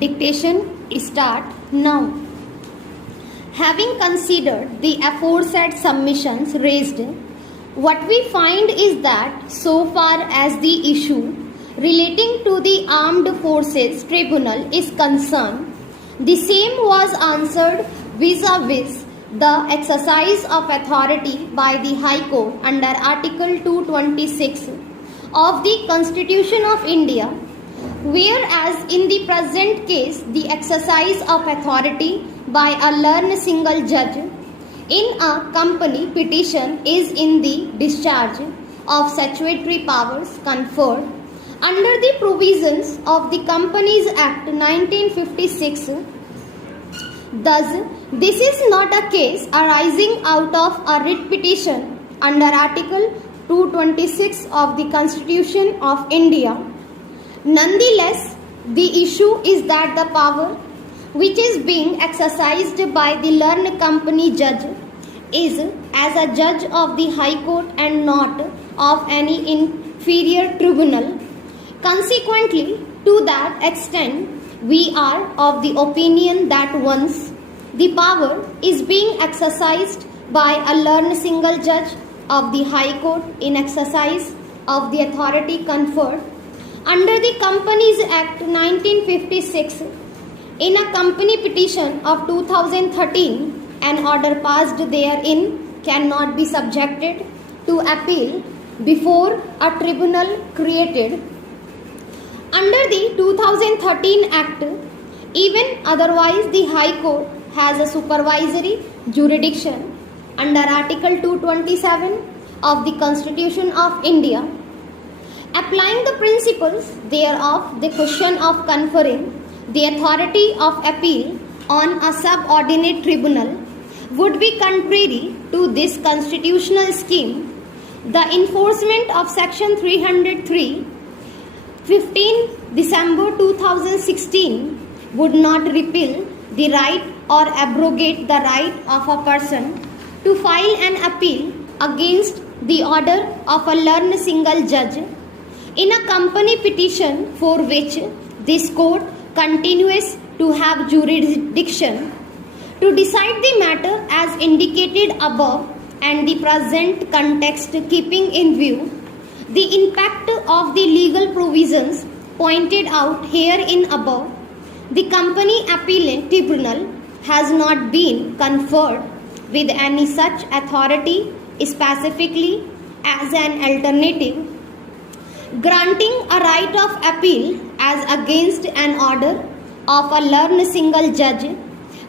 Dictation start now. Having considered the aforesaid submissions raised, what we find is that so far as the issue relating to the Armed Forces Tribunal is concerned, the same was answered vis-a-vis the exercise of authority by the High Court under Article 226 of the Constitution of India, whereas in the present case the exercise of authority by a learned single judge in a company petition is in the discharge of statutory powers conferred under the provisions of the Companies Act 1956. Thus, this is not a case arising out of a writ petition under Article 226 of the Constitution of India. Nonetheless, the issue is that the power which is being exercised by the learned company judge is as a judge of the High Court and not of any inferior tribunal. Consequently, to that extent, we are of the opinion that once the power is being exercised by a learned single judge of the High Court in exercise of the authority conferred under the Companies Act 1956, in a company petition of 2013, an order passed therein cannot be subjected to appeal before a tribunal created under the 2013 Act. Even otherwise, the High Court has a supervisory jurisdiction under Article 227 of the Constitution of India. Applying the principles thereof, the question of conferring the authority of appeal on a subordinate tribunal would be contrary to this constitutional scheme. The enforcement of Section 303, 15 December 2016 would not repeal the right or abrogate the right of a person to file an appeal against the order of a learned single judge in a company petition for which this court continues to have jurisdiction to decide the matter as indicated above, and the present context keeping in view the impact of the legal provisions pointed out herein above. The company appellate tribunal has not been conferred with any such authority specifically as an alternative granting a right of appeal as against an order of a learned single judge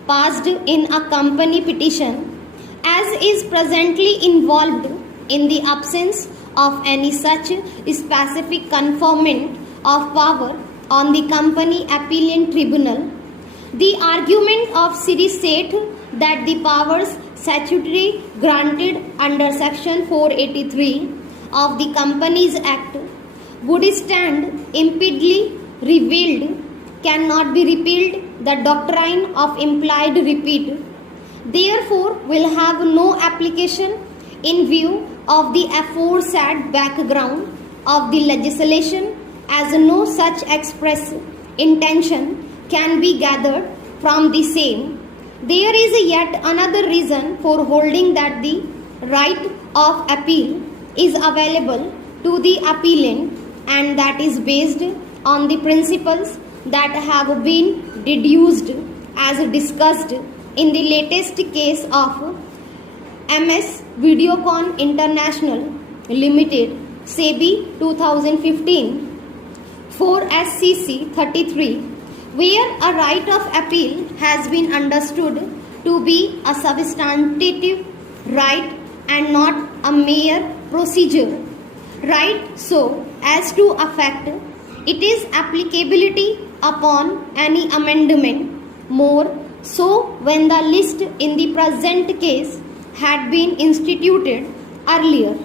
passed in a company petition, as is presently involved in the absence of any such specific conferment of power on the company appellate tribunal. The argument of Siri Seth that the powers statutorily granted under Section 483 of the Companies Act would stand impedily revealed cannot be repealed. The doctrine of implied repeat therefore will have no application in view of the aforesaid background of the legislation, as no such express intention can be gathered from the same. There is yet another reason for holding that the right of appeal is available to the appellant, and that is based on the principles that have been deduced as discussed in the latest case of MS Videocon International Limited, SEBI 2015, 4 SCC 33, where a right of appeal has been understood to be a substantive right and not a mere procedure right, so as to affect its applicability upon any amendment, more so when the list in the present case had been instituted earlier.